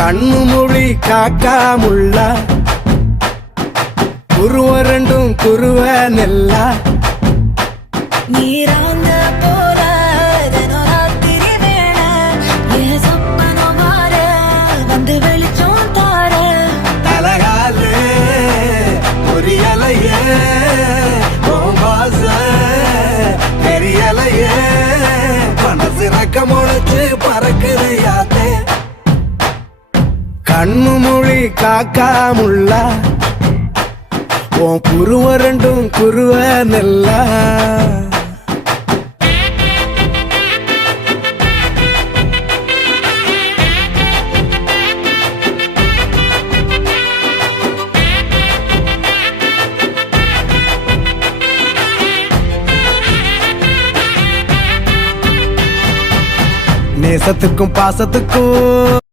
கண்ணு மொழி காக்காமுள்ள குருவ ரெண்டும் குருவ நெல்லா நீராங்க போல ராத்திரி வேண என் சொப்பனம் மாற வந்து வெளிச்சம் தார தலகாலே பொரியலையே வாச பெரியலையே மனசு ரக்க முளைச்சு பறக்குது யாத்தே கண்ணு மொழி காக்காமுள்ள உன் குருவ ரெண்டும் குருவ நெல்லா நேசத்துக்கும் பாசத்துக்கும்